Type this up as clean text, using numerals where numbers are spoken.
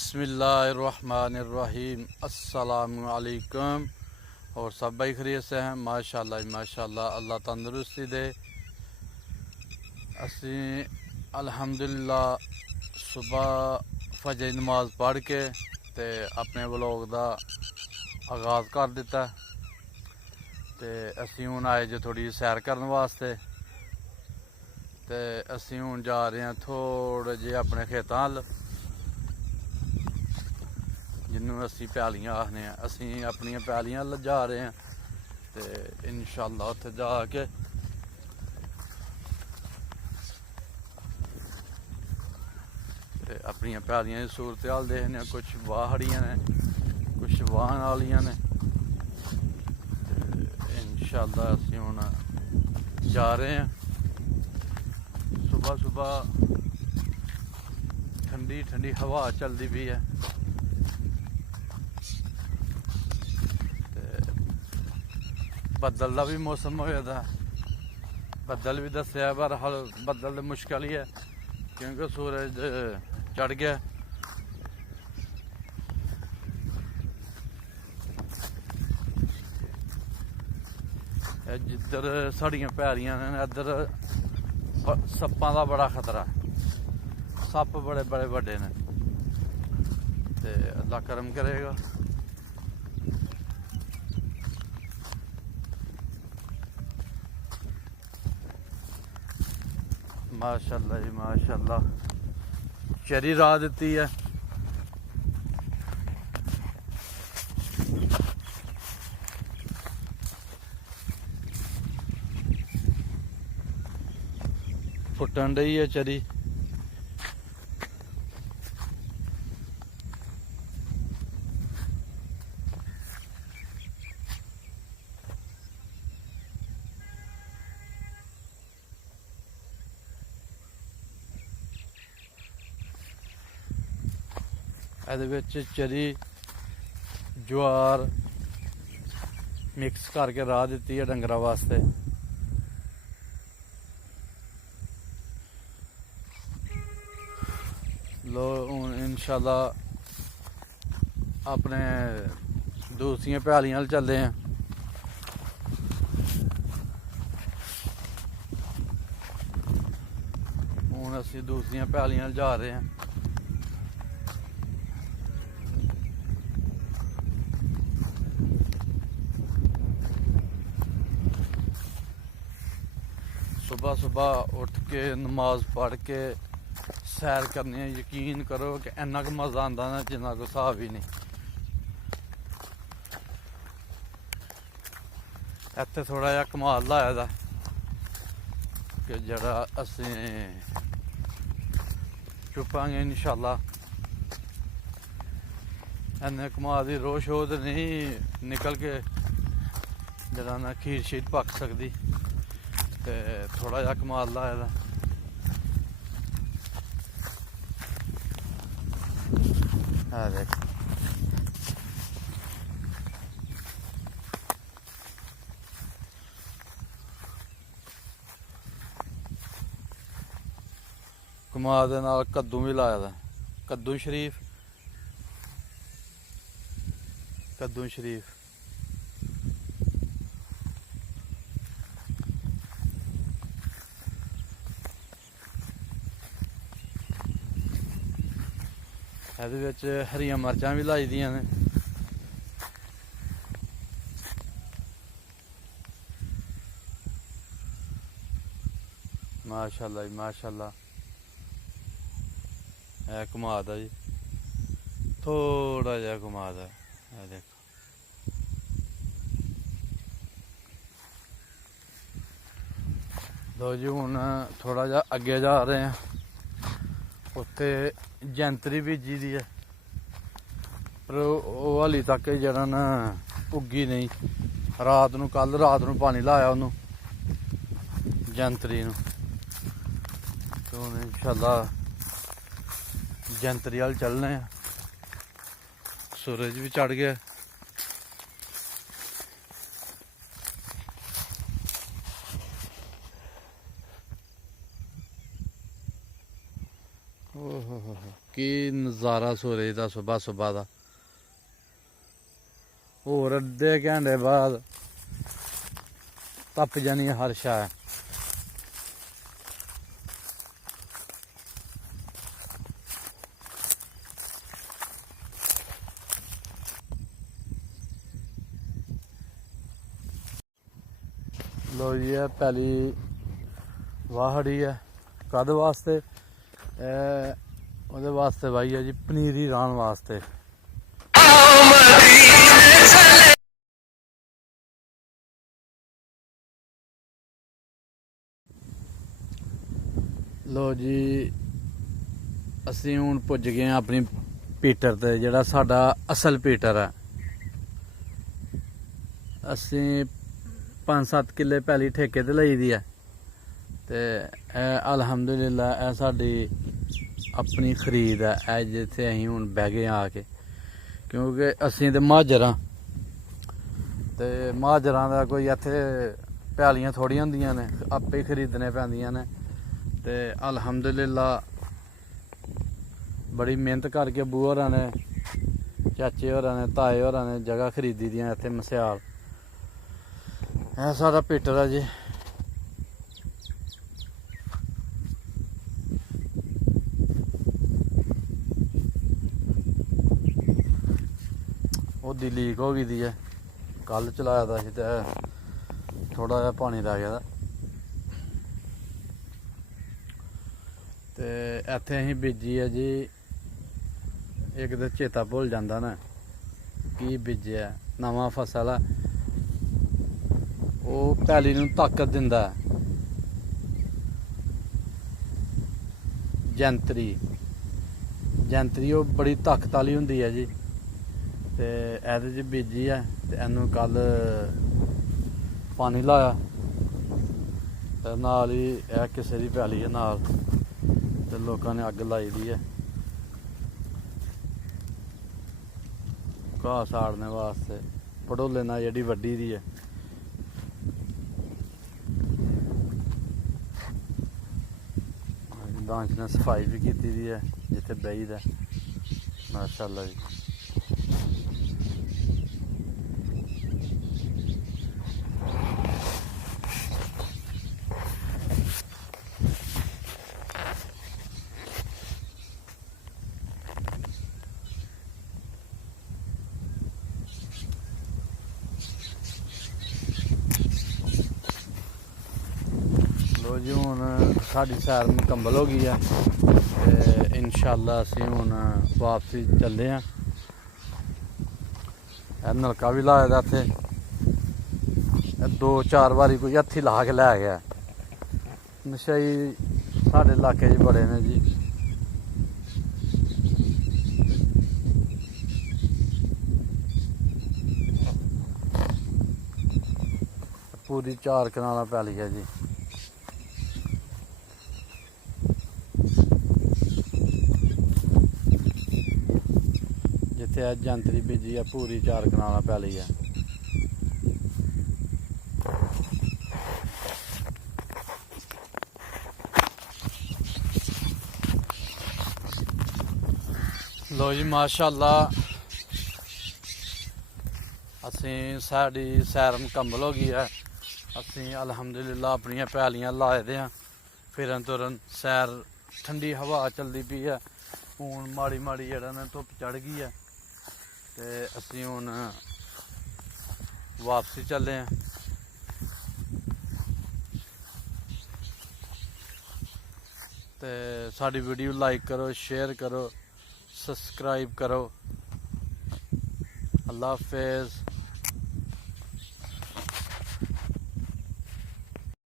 बिस्मिल्लाहिर्रहमानिर्रहीम अस्सलामुअलैकुम। और सब भाई खैरियत से हैं? माशाअल्लाह माशाअल्लाह, अल्लाह तंदुरुस्ती दे। असी अल्हम्दुलिल्लाह सुबह फजर नमाज पढ़ के ते अपने व्लॉग का आगाज़ कर दिता। ते असी हुण आए जो थोड़ी सैर करने वास्ते। ते असी हुण जा रहे हैं थोड़े जे अपने खेतों हल, जिन्होंने असी पैलियां आखने हैं। असी अपनी पैलियां हल जा रहे हैं तो इंशाअल्लाह उत्थे जाके अपनी पैलियां की सूरत हाल देखने। कुछ वाहड़ियां ने, कुछ वाहन वालियां ने। इंशाअल्लाह असी हुण जा रहे हैं। सुबह सुबह ठंडी ठंडी हवा चलती पई है। बदल का भी मौसम हो जाता, बदल भी दसिया, पर हल बदल तो मुश्किल ही है क्योंकि सूरज चढ़ गया। जिधर साड़ियां पैलियां ने इधर सप्पां का बड़ा खतरा। सप्प बड़े बड़े बड़े ने ते अल्लाह करम करेगा। माशाअल्लाह जी माशाअल्लाह, चरी राह दी है। फुटन रही है चरी। ये चरी ज्वार मिक्स करके राह दी है डंगर वास्ते। लो हूँ इंशाअल्लाह अपने दूसरियां पैलियां चलते हैं। हूँ असी दूसरियां पैलियां जा रहे हैं। सुबह सुबह उठ के नमाज पढ़ के सैर करनी। यकीन करो कि इन्ना को मज़ा आता ना जिन्ना को हिसाब ही नहीं। इत्थे थोड़ा जिहा कमाल लाए दा कि जरा असी चुपांगे इंशाअल्लाह। इन्ने कमाल दी रोह शोह ते नहीं निकल के जरा ना खीर शीर पक सकती। ते थोड़ा जिहा कमाल लाए दा। देख कमाल दे नाल कद्दू भी लाया दा। कद्दू शरीफ, कद्दू शरीफ। ये हरियां मर्चां भी लाई दियां ने। माशाअल्लाह जी माशाअल्लाह, है कमाद है जी, थोड़ा जहा कमाद है। देखो लो जी हूँ थोड़ा जा अगे जा रहे हैं। उत्थे जैंतरी बीजी दी है पर वो हाली तक जरा ना उगी नहीं। रात नू कल रात नू पानी लाया उन्होंने जैंतरी नू। तो इंशाअल्लाह जैंतरी वाल चलने हैं। सूरज भी चढ़ गया। ਓਹ ਕੀ ਨਜ਼ਾਰਾ ਸੂਰਜ ਦਾ ਸੁਬਾ ਸੁਬਾ ਦਾ। ਹੋਰ ਅੱਧੇ ਘੰਟੇ ਬਾਅਦ ਤਪ ਜਾਣੀ ਹਰ ਸ਼ਾਇ। ਲੋ ਜੀ ਇਹ ਪਹਿਲੀ ਵਾਹੜੀ ਹੈ ਕਦ ਵਾਸਤੇ, ਉਹਦੇ ਵਾਸਤੇ ਵਾਈ ਹੈ ਜੀ ਪਨੀਰੀ ਰਾਣ ਵਾਸਤੇ। ਲੋ ਜੀ ਅਸੀਂ ਹੁਣ ਪੁੱਜ ਗਏ ਹਾਂ ਆਪਣੀ ਪੀਟਰ ਤੇ, ਜਿਹੜਾ ਸਾਡਾ ਅਸਲ ਪੀਟਰ ਹੈ। ਅਸੀਂ 5-7 ਕਿੱਲੇ ਪਹਿਲੀ ਠੇਕੇ ਤੇ ਲਈ ਦੀ ਹੈ ਤੇ ਇਹ ਅਲਹਮਦੁਲਿਲਾ ਇਹ ਸਾਡੀ ਆਪਣੀ ਖਰੀਦ ਹੈ। ਇਹ ਜਿੱਥੇ ਅਸੀਂ ਹੁਣ ਬਹਿ ਗਏ ਆ ਕੇ, ਕਿਉਂਕਿ ਅਸੀਂ ਤੇ ਮਾਜਰ ਹਾਂ ਤੇ ਮਾਜਰਾਂ ਦਾ ਕੋਈ ਇੱਥੇ ਪੈਲੀਆਂ ਥੋੜ੍ਹੀਆਂ ਹੁੰਦੀਆਂ ਨੇ, ਆਪੇ ਹੀ ਖਰੀਦਣੇ ਪੈਂਦੀਆਂ ਨੇ। ਤੇ ਅਲਹਮਦੁਲਿਲਾ ਬੜੀ ਮਿਹਨਤ ਕਰਕੇ ਬੂਆ ਹੋਰਾਂ ਨੇ, ਚਾਚੇ ਹੋਰਾਂ ਨੇ, ਤਾਏ ਹੋਰਾਂ ਨੇ ਜਗ੍ਹਾ ਖਰੀਦੀ ਦੀਆਂ ਇੱਥੇ ਮਸਿਆਲ। ਇਹ ਸਾਡਾ ਪੀਟਰ ਹੈ ਜੀ। ਉਹਦੀ ਲੀਕ ਹੋ ਗਈ ਦੀ ਹੈ, ਕੱਲ ਚਲਾਇਆ ਦਾ ਸੀ ਤੇ ਥੋੜਾ ਜਿਹਾ ਪਾਣੀ ਲੱਗ ਗਿਆ। ਤੇ ਇੱਥੇ ਅਸੀਂ ਬੀਜੀ ਹੈ ਜੀ, ਇੱਕ ਤਾਂ ਚੇਤਾ ਭੁੱਲ ਜਾਂਦਾ ਨਾ ਕੀ ਬੀਜਿਆ, ਨਵਾਂ ਫਸਲ ਆ ਉਹ ਪੈਲੀ ਨੂੰ ਤਾਕਤ ਦਿੰਦਾ। ਜੰਤਰੀ ਉਹ ਬੜੀ ਤਾਕਤ ਵਾਲੀ ਹੁੰਦੀ ਹੈ ਜੀ। ਤੇ ਇਹਦੇ 'ਚ ਬੀਜੀ ਹੈ ਤੇ ਇਹਨੂੰ ਕੱਲ ਪਾਣੀ ਲਾਇਆ ਤੇ ਨਾਲ ਹੀ ਇਹ ਕਿਸੇ ਦੀ ਪੈਲੀ ਹੈ ਨਾਲ, ਤੇ ਲੋਕਾਂ ਨੇ ਅੱਗ ਲਾਈ ਦੀ ਹੈ ਘਾਹ ਸਾੜਨੇ ਵਾਸਤੇ, ਪੜੋਲੇ ਨਾਲ ਜਿਹੜੀ ਵੱਡੀ ਦੀ ਹੈ। ਦਾਂਚ ਨੇ ਸਫਾਈ ਵੀ ਕੀਤੀ ਦੀ ਹੈ ਜਿੱਥੇ ਬਹੀਦਾ, ਮਾਸ਼ਾਅੱਲਾ ਜੀ। ਲੋ ਜੀ ਹੁਣ ਸਾਡੀ ਸੈਰ ਮੁਕੰਮਲ ਹੋ ਗਈ ਹੈ ਤੇ ਇਨਸ਼ਾਅੱਲਾ ਅਸੀਂ ਹੁਣ ਵਾਪਸੀ ਚੱਲੇ ਹਾਂ। ਇਹ ਨਲਕਾ ਵੀ ਲਾਇਆ ਦਾ ਇੱਥੇ, 2-4 ਵਾਰੀ ਕੋਈ ਹੱਥੀ ਲਾ ਕੇ ਲੈ ਗਿਆ। ਨਸ਼ਈ ਸਾਡੇ ਇਲਾਕੇ 'ਚ ਬੜੇ ਨੇ ਜੀ। ਪੂਰੀ 4 ਕਨਾਲਾਂ ਪੈਲੀ ਹੈ ਜੀ। ਜਿੱਥੇ ਅੱਜ ਜੰਤਰੀ ਬੀਜੀ ਆ ਪੂਰੀ 4 ਕਨਾਲਾਂ ਪੈਲੀ ਹੈ। ਲੋ ਜੀ ਮਾਸ਼ਾਅੱਲਾ ਅਸੀਂ ਸਾਡੀ ਸੈਰ ਮੁਕੰਮਲ ਹੋ ਗਈ ਹੈ। ਅਸੀਂ ਅਲਹਮਦੁਲਿਲਾ ਆਪਣੀਆਂ ਪੈਲੀਆਂ ਲਾਏ ਦੇ ਹਾਂ, ਫਿਰਨ ਤੁਰਨ ਸੈਰ, ਠੰਡੀ ਹਵਾ ਚੱਲਦੀ ਪਈ ਹੈ। ਹੁਣ ਮਾੜੀ ਮਾੜੀ ਜਿਹੜਾ ਨਾ ਧੁੱਪ ਚੜ ਗਈ ਹੈ ਤੇ ਅਸੀਂ ਹੁਣ ਵਾਪਸੀ ਚੱਲੇ ਹਾਂ। ਤੇ ਸਾਡੀ ਵੀਡੀਓ ਲਾਈਕ ਕਰੋ, ਸ਼ੇਅਰ ਕਰੋ, ਸਬਸਕ੍ਰਾਈਬ ਕਰੋ। ਅੱਲਾ ਹਾਫਿਜ਼।